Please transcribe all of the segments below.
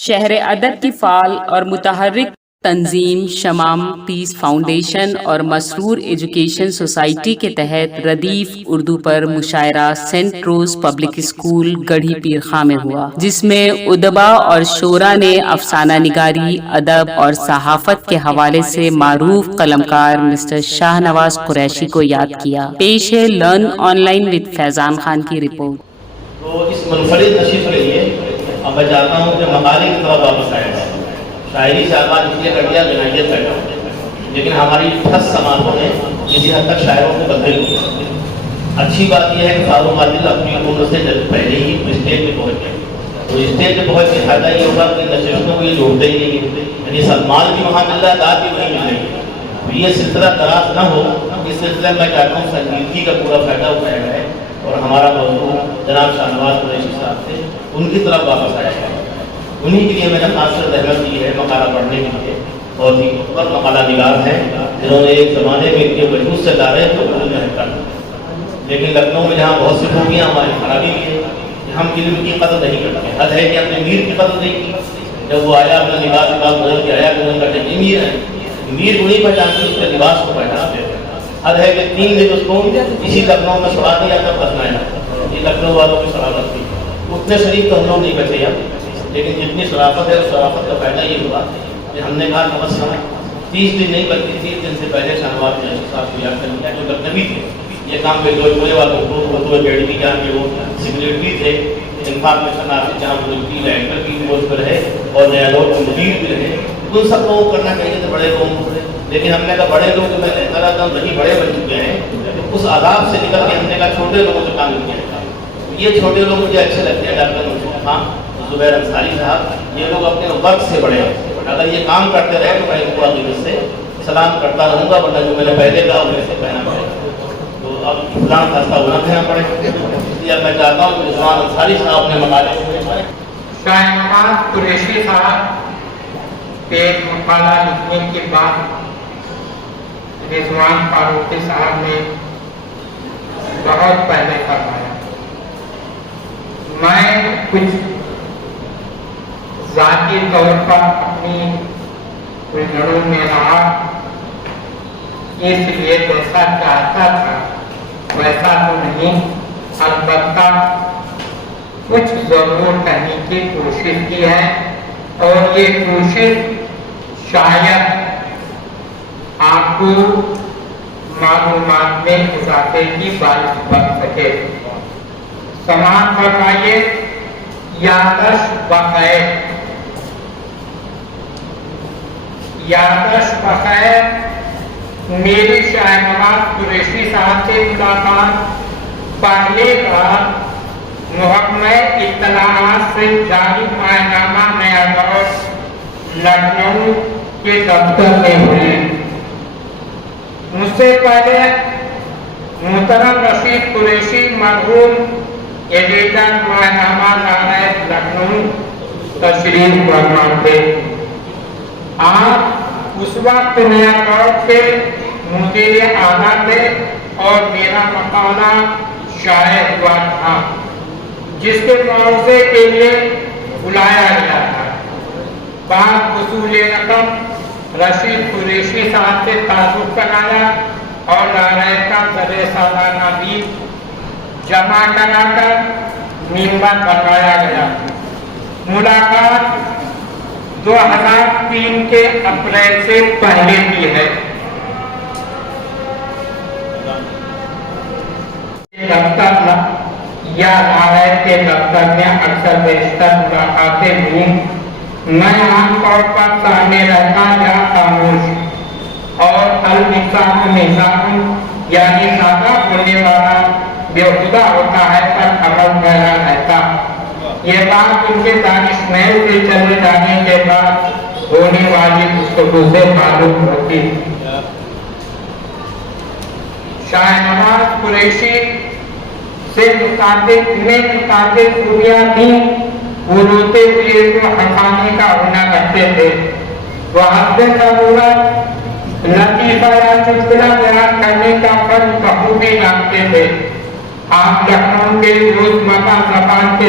شہر ادب کی فعال اور متحرک تنظیم شمام پیس فاؤنڈیشن اور مسرور ایجوکیشن سوسائٹی کے تحت ردیف اردو پر مشاعرہ سینٹ روز پبلک اسکول گڑھی پیر خاں میں ہوا، جس میں ادبا اور شعراء نے افسانہ نگاری، ادب اور صحافت کے حوالے سے معروف قلمکار مسٹر شاہ نواز قریشی کو یاد کیا۔ پیش ہے لرن آن لائن ود فیضان خان کی رپورٹ۔ تو اس منفرد نشست کے لیے اب میں چاہتا ہوں کہ مقالے کی طرف واپس آیا جائے۔ شاعری سے آغاز اس لیے کر دیا غنائیت پیدا ہو، لیکن ہماری ٹھس سماعتوں نے کسی حد تک شاعروں کو بدل دیا۔ اچھی بات یہ ہے کہ فاروق عادل اپنی عمر سے پہلے ہی اسٹیج پہ پہنچ گئے، تو اسٹیج پہ پہنچ کے فائدہ یہ ہوگا کہ نشستوں کو یہ جوڑتے ہی نہیں، یعنی سلمان بھی وہاں مل رہا ہے، داد بھی وہیں مل رہی ہے۔ یہ سلسلہ دراز نہ ہو، اس سلسلے میں چاہتا ہوں سنجیدگی کا پورا فائدہ اٹھایا جائے اور ہمارا موضوع جناب شاہ نواز قریشی صاحب سے ان کی طرف واپس آیا ہے۔ انہی کے لیے میں نے خاص کر زحمت کی ہے مقالہ پڑھنے کے لیے، اور بھی پر مقالہ نگار ہیں جنہوں نے ایک زمانے میں اتنے وجود سے ڈالے تو اردو میں کر، لیکن لکھنؤ میں جہاں بہت سی خوبیاں ہماری خرابی بھی ہے کہ ہم علم کی قدر نہیں کرتے۔ حد ہے کہ ہم نے میر کی قدر نہیں کی، جب وہ آیا اپنا لباس بدل کے آیا کہ ان کا میر ہے، میر کو نہیں پہچانتے، اس کے لباس کو پہچانتے ہیں۔ حد ہے کہ 3 دن اس کو اسی لکھنؤ میں سڑا دیا تب پھنسنایا، یہ لکھنؤ والوں کی شرافت تھی۔ اتنے شریف تو ہم لوگ نہیں بچے اب، لیکن جتنی شرافت ہے اس شرافت کا فائدہ یہ ہوا کہ ہم نے کہا کم از کم 30 دن نہیں بلکہ 30 دن سے پہلے شاہ نواز قریشی صاحب کو یاد کر لیا، جو لکھنوی تھے۔ یہ کام پہ گوجپورے والوں کو اکیڈمی جہاں کے وہ سیکریٹری تھے، انفارمیشن آفس جہاں کی ڈائریکٹر کی پوسٹ پر ہے اور نیا دور کے مدیر بھی رہے، ان سب کو کرنا چاہیے تھے بڑے لوگوں کو، لیکن ہم نے کہا بڑے لوگ جو میں کہتا رہتا ہوں وہی بڑے بن چکے ہیں، اس عذاب سے نکل کے ہم نے کہا چھوٹے لوگوں سے کام کیا۔ یہ چھوٹے لوگ مجھے اچھے لگتے ہیں، ڈاکٹر منصور خان، زبیر انصاری صاحب، یہ لوگ اپنے وقت سے بڑے ہیں۔ اگر یہ کام کرتے رہے تو میں ان کو عقیدت سے سلام کرتا رہوں گا، ورنہ جو میں نے پہلے کہا میرے سے کہنا پڑے گا، تو اب فلان خستہ ہونا کہنا پڑے۔ اس لیے میں چاہتا ہوں کہ رضوان انصاری صاحب اپنے مقالے شاہ نواز قریشی صاحب ایک مقالہ لکھنے کے بعد رضوان فاروقی صاحب نے بہت پہلے فرمایا، میں کچھ ذاتی طور پر اپنی الجھنوں میں رہا، اس لیے جیسا چاہتا تھا ویسا تو نہیں، البتہ کچھ ضرور کہنے کی کوشش کی ہے، اور یہ کوشش شاید آپ کو معلومات میں اضافے کی باعث بن سکے۔ سماعت فرمائیے، یادش بخیر، یادش بخیر۔ میری شاہ نواز قریشی صاحب سے ملاقات پہلے بار محکمہ اطلاعات سے جاری ماہ نامہ نیا دور لکھنؤ کے دفتر میں ہوئی۔ مجھ سے پہلے محترم رشید قریشی مرحوم ایڈیٹر ماہ نامہ نامہ لکھنؤ تشریف فرما تھے۔ آپ اس وقت نیا دور کے مدیر اعلیٰ تھے اور میرا مقالہ شائع ہوا تھا جس کے معاوضے کے لیے بلایا گیا تھا۔ بعد وصول رقم رشید قریشی صاحب سے تعارف کرایا اور نعرہ کا زر سالانہ بھی جمع کرا کر ممبر بنوایا گیا۔ ملاقات 2003 کے اپریل سے پہلے کی ہے۔ دفتر یا نعرہ کے دفتر میں اکثر بیشتر ملاقاتیں ہوئیں۔ میں عام طور پر سامنے رہتا یا خاموش اور النظام نظام یعنی سادہ بولنے والا بےہودہ ہوتا ہے پر عمل پیرا رہتا۔ یہ بات ان کے دانش محل سے چلے جانے کے بعد ہونے والی گفتگو سے معلوم ہوتی۔ شاہ نواز قریشی سے متعدد خوبیاں تھیں۔ وہ روتے ہوئے تو ہنسانے کا ہنر رکھتے تھے۔ وہ حد ضرورت لطیفہ یا چٹکلا بیان کرنے کا فن بخوبی جانتے تھے۔ آپ لکھنؤ کے روزمرہ زبان کے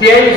23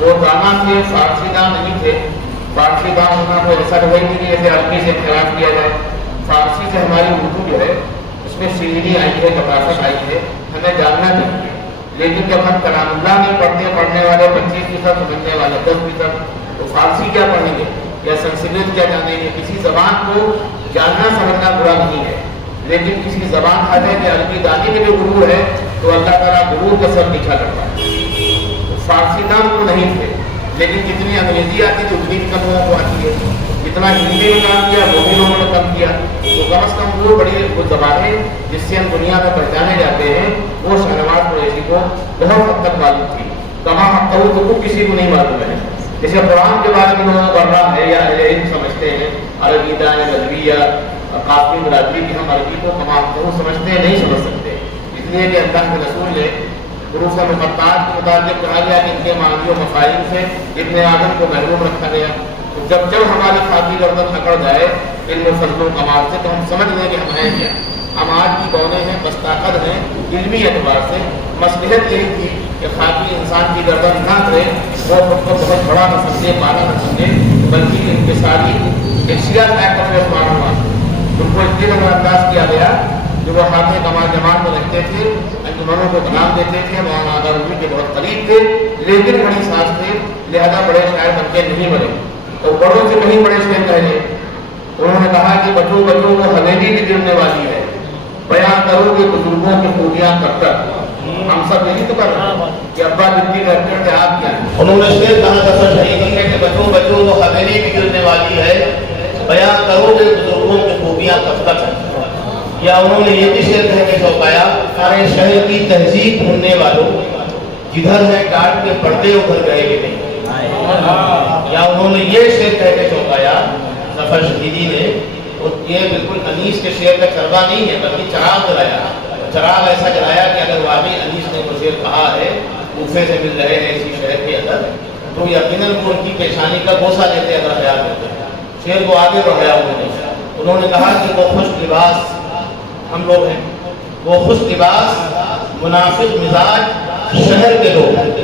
وہ دانا تھے، فارسی دان نہیں تھے. فارسی دان ہونا کوئی ایسا نہیں کہ جیسے عربی سے اختلاف کیا جائے. فارسی سے ہماری اردو جو ہے اس میں شیرینی آئی ہے، کثافت آئی ہے، ہمیں جاننا چاہیے. لیکن جب ہم کلام اللہ نہیں پڑھتے، پڑھنے والے 25% سمجھنے والے 10%، تو فارسی کیا پڑھیں گے یا سنسکرت کیا جانیں گے؟ کسی زبان کو جاننا سمجھنا برا نہیں ہے، لیکن کسی زبان آ جائے کہ عربی دانی میں جو غرور ہے تو اللہ تعالیٰ غرور کا سر پیچھا کرتا ہے. فارسی نام تو نہیں تھے، لیکن جتنی انگریزی آتی تھی اتنی کم لوگوں کو آتی ہے. جتنا ہندی میں کام کیا وہ بھی لوگوں نے کم کیا. تو کم از کم وہ بڑی وہ زبانیں جس سے ہم دنیا میں پہچانے جاتے ہیں وہ شہنواز قریشی کو بہت حد تک معلوم تھی. تمام حق تو کسی کو نہیں معلوم ہے. جیسے قرآن کے بارے میں لوگوں کو پڑھ رہا ہے یا علم سمجھتے ہیں، عربی دان نظوی یا قاسمی برادری کی، ہم عربی کو تمام کو سمجھتے ہیں، نہیں سمجھ سکتے. اس لیے کہ اللہ کے رسول نے حروف مقطعات کے متعلق کہا گیا کہ ان کے معنی و مفاہیم سے ابن آدم کو محروم رکھا گیا. تو جب ہماری خاطی گردن اکڑ جائے علم و فضل و کمال سے، تو ہم سمجھ لیں کہ ہم ہیں کیا. ہم آج کی بونے ہیں، بستاقت ہیں علمی اعتبار سے. مصلحت یہی تھی کہ خاطی انسان کی گردن نہ کرے، وہ خود کو بہت بڑا نہ سمجھے، بالا نہ سمجھے، بلکہ انکساری اشیاء طے کرنے سمانا ہوا. ان کو اس لیے نظر انداز کیا گیا کہ وہ ہاتھ کمال جمال میں رکھتے تھے، انجمنوں کو بنام دیتے تھے، مولانا آدھا روی کے بہت قریب تھے، لیکن بڑی سانس تھے، لہذا بڑے شاعر بن کے نہیں بنے. تو بڑوں سے کہیں بڑے شعر کہے. انہوں نے کہا کہ بچوں بچوں کو حویلی بھی گرنے والی ہے، بیان کرو کہ بزرگوں کی خوبیاں کر کر. ہم سب یہی تو کر رہے ہیں کہ ابا جتنی کرتے تھے آپ کیا. انہوں نے شعر کہا تھا سر شہیدی ہے کہ بچوں بچوں کو حویلی بھی گرنے والی ہے، بیان کرو کہ بزرگوں کی خوبیاں کب تک ہیں. یا انہوں نے یہ بھی شعر کہہ کے چوکایا، سارے شہر کی تہذیب ڈھونڈنے والوں جدھر ہے ڈانٹ کے پردے ابھر گئے کہ نہیں. یا انہوں نے یہ شعر کہہ کے چوکایا ظفر شہیدی نے، یہ بالکل انیس کے شعر کا چربا نہیں ہے بلکہ چراغ جلایا. چراغ ایسا جلایا کہ اگر واقعی انیس نے وہ شعر کہا ہے کوفے سے مل رہے ہیں اسی شہر کے اندر، تو یقیناً وہ ان کی پیشانی کا بوسہ لیتے اگر خیال ہوتے ہیں. شعر کو آگے بڑھایا انہوں نے کہا کہ وہ خوش لباس ہم لوگ ہیں، وہ خوش لباس منافق مزاج شہر کے لوگ،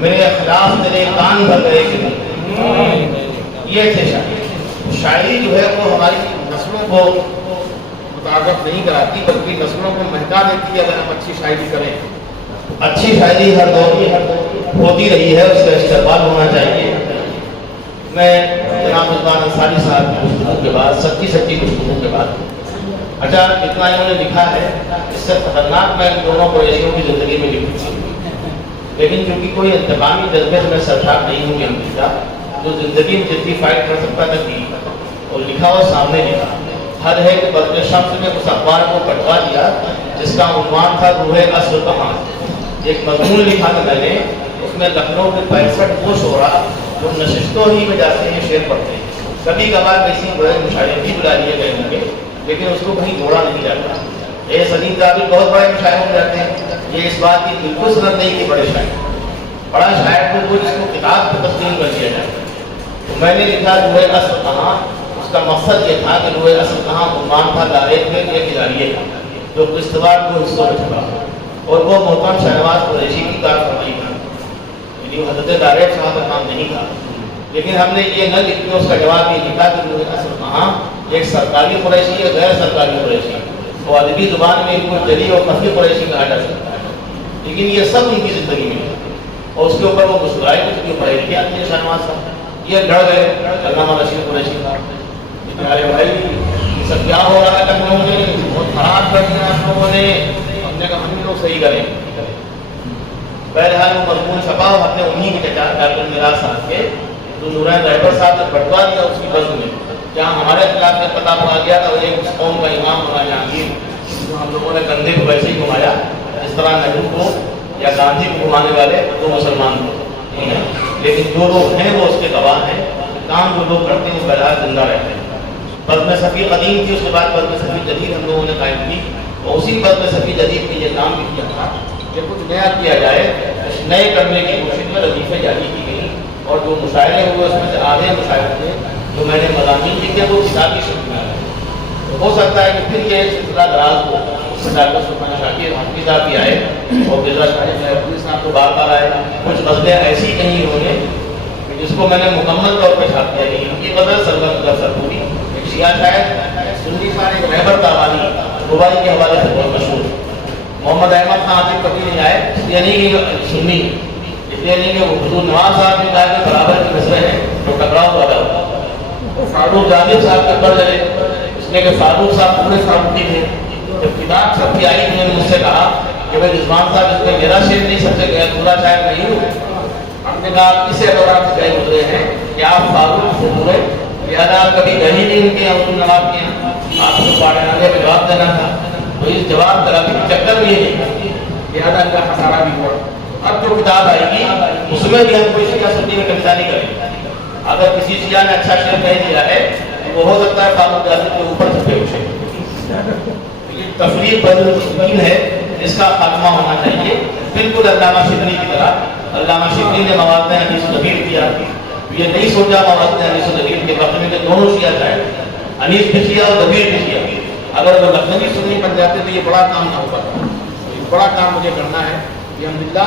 میرے خلاف تیرے کان بھر گئے کہ نہیں. یہ تھے شاعری جو ہے وہ ہماری نسلوں کو متعارف نہیں کراتی بلکہ نسلوں کو مہکا دیتی ہے. اگر ہم اچھی شاعری کریں، اچھی شاعری ہر دور کی ہوتی رہی ہے، اس کا استقبال ہونا چاہیے. میں جناب رضوان انصاری صاحب کی گفتگو کے بعد سچی گفتگو کے بعد اچھا اتنا انہوں نے لکھا ہے، اس سے خطرناک میں ان دونوں قریشیوں کی زندگی میں لکھی تھی. لیکن چونکہ کوئی انتقامی جذبے میں سرشار نہیں ہوں گے امریکہ، جو زندگی میں جتنی فائٹ کر سکتا تھا کی اور لکھا اور سامنے لکھا. حد ہے کہ برق شمس میں اس اخبار کو پٹوا دیا جس کا عنوان تھا روح اصل کہاں. ایک مضمون لکھا تھا میں نے، اس میں لکھنؤ کے 65 وہ شعراء جو نشستوں ہی میں جاتے ہیں شعر پڑھتے ہیں. کبھی کبھار کسی بڑے مشاعر بھی بلا لیے گئے ہوں گے لیکن اس کو کہیں جوڑا نہیں جاتا. یہ سلیم قابل بہت بڑے مشاعر ہو جاتے ہیں، یہ اس بات کی بالکل ضرورت نہیں کہ بڑے شاعر بڑا شاعر کو جس کو کتاب کو تسلیم کر دیا جائے. تو میں نے لکھا روح اصل کہاں، اس کا مقصد یہ تھا کہ روح اصل کہاں عنوان تھا داریت میں ایک اداریے کا جو قسطوار کو حصوں میں چھپا اور وہ محترم شہنواز قریشی کی کارفرمائی تھا. یعنی حضرت داریت صاحب کا کام نہیں تھا. لیکن ہم نے یہ نہ لکھ کے اس کا جواب یہ لکھا کہ روح اصل کہاں ایک سرکاری قریشی ہے، غیر سرکاری قریشی. تو ادبی زبان میں ان کو جلی اور خفی قریشی کہا جا سکتا ہے. لیکن یہ سب ان کی زندگی میں ہے اور اس کے اوپر وہ مسکرائے کچھ بھی پڑھے لکھے آدمی شہنواز صاحب. یہ لڑ گئے علامہ رشید قریشی صاحب، ارے بھائی یہ سب کیا ہو رہا ہے لکھنؤ میں، بہت خراب کر دیا آپ لوگوں نے. ہم نے کہا ہم ہی لوگ صحیح کریں. بہرحال وہ مضمون چھپا اور ہم نے انہیں کے چچا ڈاکٹر میراج صاحب کے جو نورین رہبر صاحب نے بٹوا دیا اس کی بزم میں، جہاں ہمارے خلاف میں پتہ پڑا گیا تھا. وہ ایک اس قوم کا امام بنا جہانگیر، جو ہم لوگوں نے کندھے کو ویسے ہی گھمایا جس طرح نہرو کو یا گاندھی کو گھمانے والے وہ مسلمان نہیں ہیں. لیکن جو لوگ ہیں وہ اس کے گواہ ہیں. کام جو لوگ کرتے ہیں وہ بہرحال زندہ رہتے ہیں. بزم صفی قدیم تھی، اس کے بعد بزم صفی جدید ہم لوگوں نے قائم کی اور اسی بزم صفی جدید میں یہ کام بھی کیا تھا کہ کچھ نیا کیا جائے. اس نئے کرنے کی کوشش میں وظیفے جاری کی گئی اور جو مشاعرے ہوئے اس میں سے آدھے مشاعرے تھے جو میں نے مضامین لکھے وہ کتابی شکل میں ہے. ہو سکتا ہے کہ پھر یہ سلسلہ دراز ہو، اس اس میں ڈاکٹر سلطان شاکر حافظ صاحب بھی آئے اور مرزا شاہد محفوظ صاحب تو بار بار آئے. کچھ غزلیں ایسی کہیں انہوں نے جس کو میں نے مکمل طور پہ چھاپ دیا کہ ان کی غزل سرگم پوری. ایک شیعہ شاعر سنی شاعر ایک رہبر تابانی رباعی کے حوالے سے بہت مشہور محمد احمد خان عاطف کبھی نہیں آئے, اس لیے نہیں کہ سنی, اس لیے نہیں کہ وہ حضور نواز صاحب نے کہا کہ برابر کی نسلیں ہیں تو ٹکراؤ پیدا ہوگا. فاروق جاوید صاحب کے اوپر چلے, اس نے کہ فاروق صاحب پورے فاروقی تھے. جب کتاب سب کی آئی انہوں نے مجھ سے کہا کہ بھائی رضوان صاحب اس میں میرا شعر نہیں سب سے پورا شاعر نہیں ہوں. ہم نے کہا کسی دوران سے گئے گزرے ہیں کہ آپ فاروق سے پورے لہٰذا آپ کبھی گئے ہی نہیں ان کے حضور نواب کے یہاں, آپ کو پاڑے آگے میں جواب دینا تھا تو اس جواب طرح کے چکر بھی نہیں, لہٰذا ان کا خسارہ بھی ہوا. اب جو کتاب آئے گی اس میں بھی ہم کوئی شیعہ سنی میں کبھی نہیں کریں گے. اگر کسی شیعہ نے اچھا شعر کہہ دیا ہے تو وہ ہو سکتا ہے فاروق جاوید کے اوپر چھپے ہوئے. تفریق بین المسلمین ہے, اس کا خاتمہ ہونا چاہیے بالکل علامہ شبلی کی طرح. علامہ شبلی نے مواد حدیث نبیل کیا, یہ نہیں سوچا مواد حدیث نبیل کے وقت میں کہ دونوں شیعہ شاعر حنیف بھی شیعہ اور نبیل بھی شیعہ. اگر وہ لکھنوی سنی بن جاتے تو یہ بڑا کام نہ ہو پاتا. یہ بڑا کام مجھے کرنا ہے الحمدللہ,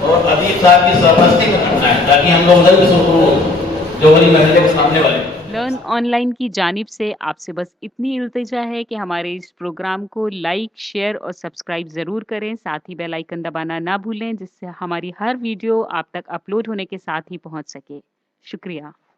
اور ادیب صاحب کی سرپرستی میں کرنا ہے تاکہ ہم لوگ ادھر بھی سرخرو ہوں جو ہماری محلے کے سامنے والے. لرن آن لائن کی جانب سے آپ سے بس اتنی التجا ہے کہ ہمارے اس پروگرام کو لائک، شیئر اور سبسکرائب ضرور کریں. ساتھ ہی بیل آئیکن دبانا نہ بھولیں جس سے ہماری ہر ویڈیو آپ تک اپلوڈ ہونے کے ساتھ ہی پہنچ سکے. شکریہ.